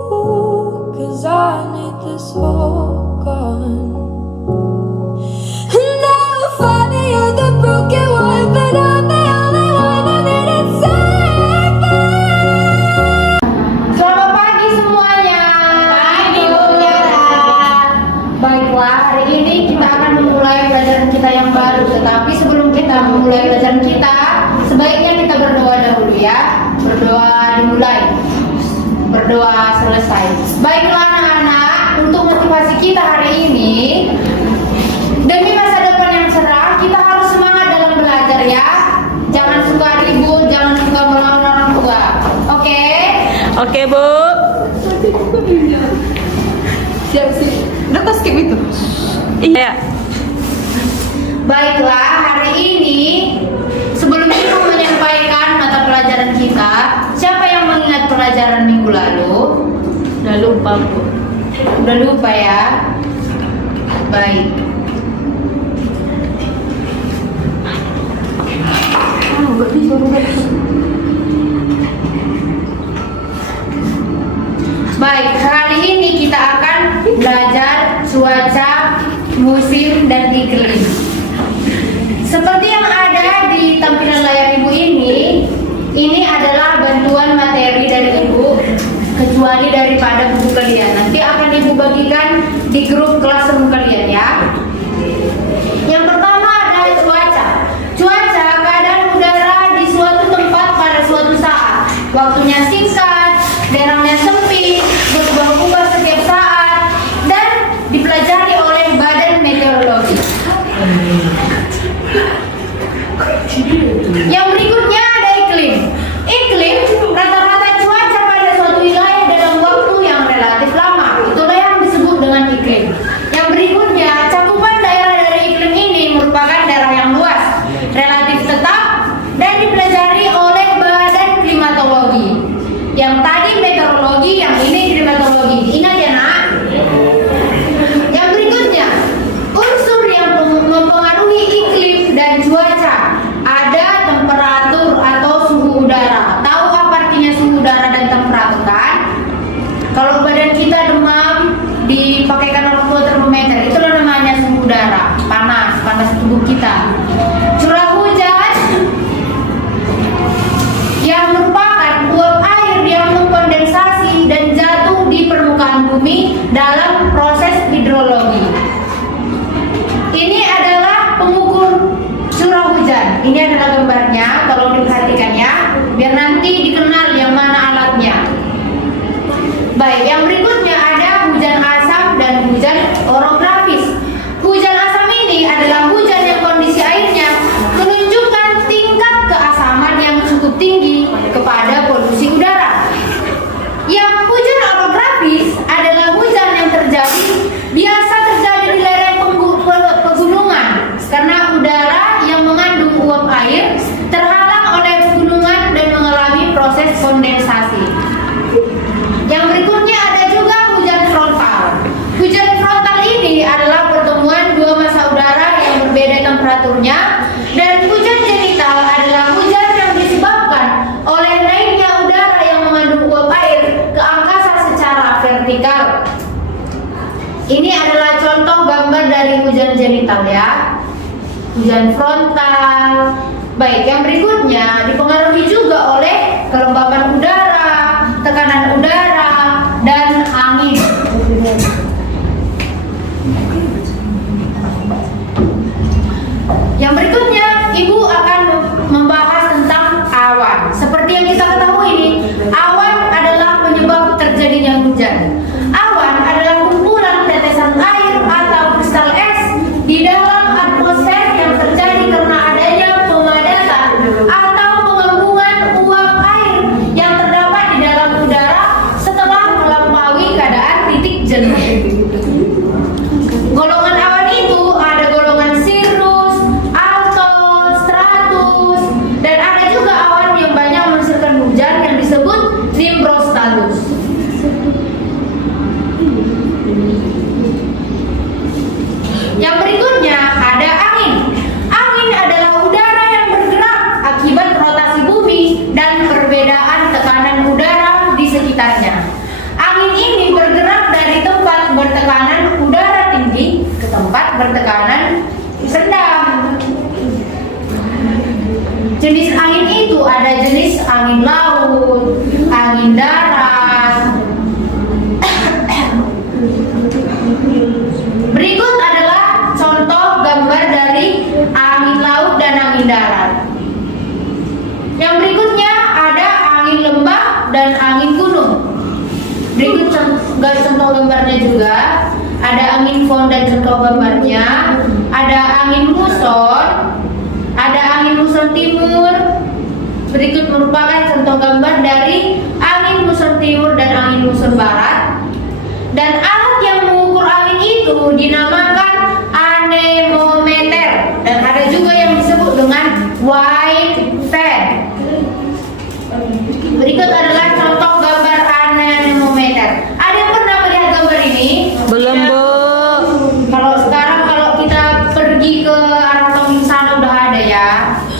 'Cause I need this all gone. And now finally you're the broken one, but I'm the only one that needed saving. Selamat pagi semuanya. Pagi Bu Tiara. Baiklah, hari ini kita akan memulai pelajaran kita yang baru. Tetapi sebelum kita memulai pelajaran kita, sebaiknya kita berdoa dahulu ya. Berdoa dimulai, berdoa selesai. Baiklah anak-anak, untuk motivasi kita hari ini, demi masa depan yang cerah, kita harus semangat dalam belajar ya. Jangan suka ribut, jangan suka melawan orang tua. Oke? Oke Bu. Siap sih. Udah tas skip itu. Iya. Baiklah, hari ini sebelum kita menyampaikan mata pelajaran kita, siapa yang mengingat pelajaran minggu lalu? Udah lupa Bu. Udah lupa ya? Baik. Baik, kali ini kita akan belajar cuaca, musim, dan iklim. Seperti yang ada di tampilan layar ibu ini adalah bantuan materi dari ibu, kecuali daripada buku kalian. Nanti akan ibu bagikan di grup classroom kalian ya. Yang pertama adalah cuaca. Cuaca keadaan udara di suatu tempat pada suatu saat. Waktunya singkat, daerahnya sempit, berubah-ubah setiap saat, dan dipelajari oleh Badan Meteorologi. Yang berikutnya ada iklim. Iklim rata-rata cuaca pada suatu wilayah dalam waktu yang relatif lama. Itulah yang disebut dengan iklim. Yang berikutnya, cakupan daerah dari iklim ini merupakan daerah yang luas, relatif tetap, dan dipelajari oleh Badan Klimatologi. Yang tadi meteorologi, yang ini klimatologi. Ingat ya nak? Yang berikutnya, unsur yang mempengaruhi iklim dan cuaca. Ada temperatur atau suhu udara. Tahu apa artinya suhu udara dan temperatur kan? Kalau badan kita demam, dipakaikan orang tua termometer, itulah namanya suhu udara. Panas tubuh kita. Curah hujan yang merupakan uap air yang mengkondensasi dan jatuh di permukaan bumi dalam proses hidrologi. Ini adalah pengukur curah hujan. Ini adalah gambarnya, tolong diperhatikan ya, biar nanti dikenal yang mana alatnya. Baik, yang berikutnya ada hujan asam dan hujan orografis. Hujan asam ini adalah hujan yang kondisi airnya menunjukkan tingkat keasaman yang cukup tinggi kepada polusi udara. Yang hujan orografis adalah hujan yang biasa terjadi di lereng pegunungan karena udara yang mengandung uap air terhalang oleh pegunungan dan mengalami proses kondensasi. Yang berikutnya ada juga hujan frontal. Hujan frontal ini adalah pertemuan dua massa udara yang berbeda temperaturnya, dan hujan zenital adalah hujan yang disebabkan oleh naiknya udara yang mengandung uap air ke angkasa secara vertikal. Ini adalah contoh gambar dari hujan zenital ya. Hujan frontal. Baik, yang berikutnya dipengaruhi juga oleh kelembapan udara, tekanan udara, dan angin. Yang berikutnya, Ibu akan membahas tentang awan. Seperti yang kita ketahui ini, awan adalah penyebab terjadinya hujan. Awan adalah kumpulan tetesan air atau kristal es di dalam atmosfer yang terjadi karena adanya pemadatan atau pengembungan uap air angin ini bergerak dari tempat bertekanan udara tinggi ke tempat bertekanan sedang. Jenis angin itu ada jenis angin laut, angin darat. Berikut adalah contoh gambar dari angin laut dan angin darat. Yang berikutnya ada angin lembah dan angin gunung. Berikut contoh gambarnya juga. Ada angin fon dan contoh gambarnya. Ada angin muson. Ada angin muson timur. Berikut merupakan contoh gambar dari angin muson timur dan angin muson barat. Dan alat yang mengukur angin itu dinamakan anemometer. Dan ada juga yang disebut dengan wind fan. Berikut adalah contoh gambar anemometer. Ada yang pernah melihat gambar ini? Belum, Bu. Kalau sekarang kita pergi ke arah Toming sana udah ada ya.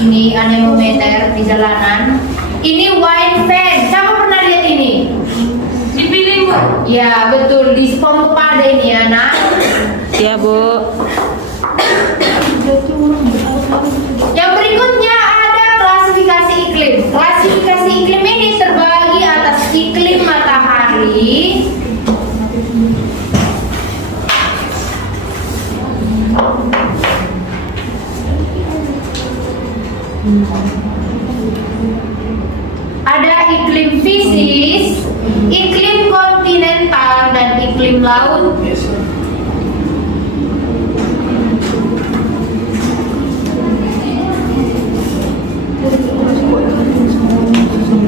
Ini anemometer di jalanan. Ini wind fan. Siapa pernah lihat ini? Dipilih, Bu. Ya betul, di Spongebob ada ini ya nak. Ya, Bu. Yang berikutnya ada klasifikasi iklim. Klasifikasi iklim ini terbagi atas iklim matahari, ada iklim fisis, iklim kontinental, dan iklim laut.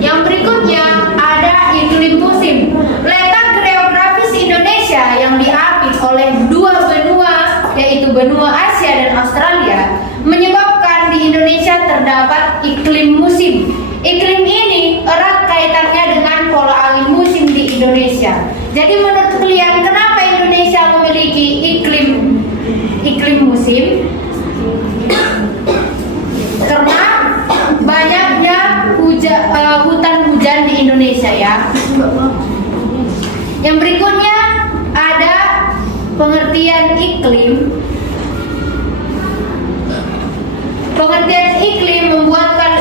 Yang berikutnya ada iklim musim. Letak geografis Indonesia yang diapit oleh dua benua, yaitu benua Asia dan Australia, menyebabkan di Indonesia terdapat iklim musim. Iklim ini erat kaitannya dengan pola angin musim di Indonesia. Jadi menurut kalian kenapa Indonesia memiliki iklim musim? Karena banyaknya hutan hujan di Indonesia ya. Yang berikutnya ada pengertian iklim. Pengertian iklim membuatkan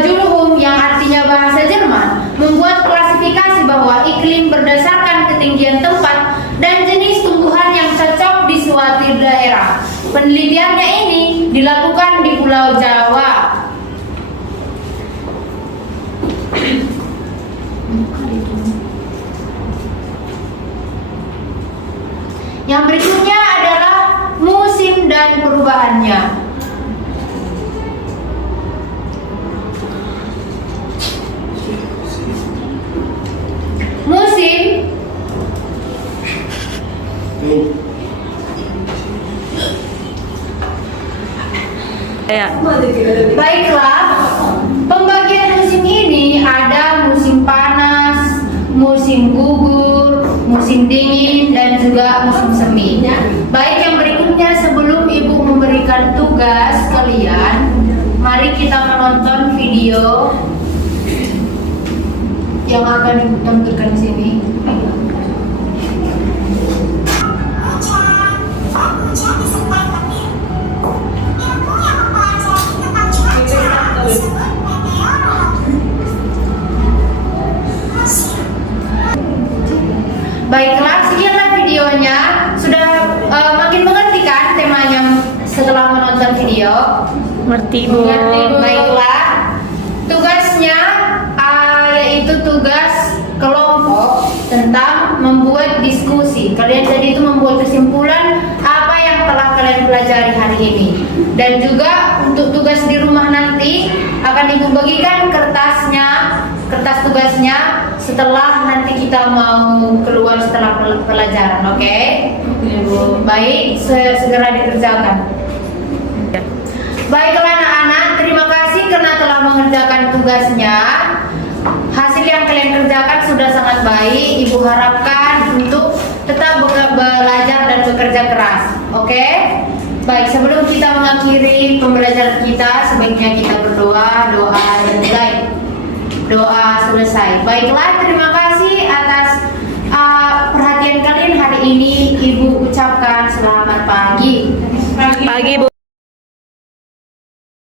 Julhum yang artinya bahasa Jerman membuat klasifikasi bahwa iklim berdasarkan ketinggian tempat dan jenis tumbuhan yang cocok di suatu daerah. Penelitiannya ini dilakukan di Pulau Jawa. Yang berikutnya adalah musim dan perubahannya. Musim Ya. baiklah, pembagian musim ini ada musim panas, musim gugur, musim dingin, dan juga musim semi. Baik, yang berikutnya sebelum Ibu memberikan tugas kalian, mari kita menonton video yang akan Ibu tampilkan di sini. Baiklah, sekianlah videonya. Sudah makin mengerti kan temanya setelah menonton video? Ngerti, Bu. Baiklah, tugasnya yaitu tugas kelompok tentang membuat diskusi. Kalian jadi itu membuat kesimpulan apa yang telah kalian pelajari hari ini. Dan juga untuk tugas di rumah nanti akan Ibu bagikan kertas tugasnya setelah nanti kita mau keluar setelah pelajaran, oke? Baik, segera dikerjakan. Baiklah anak-anak, terima kasih karena telah mengerjakan tugasnya. Hasil yang kalian kerjakan sudah sangat baik. Ibu harapkan untuk tetap belajar dan bekerja keras, oke? Baik, sebelum kita mengakhiri pembelajaran kita, sebaiknya kita berdoa, doa dan mulai. Doa selesai. Baiklah, terima kasih atas hari ini Ibu ucapkan selamat pagi. Pagi, Bu.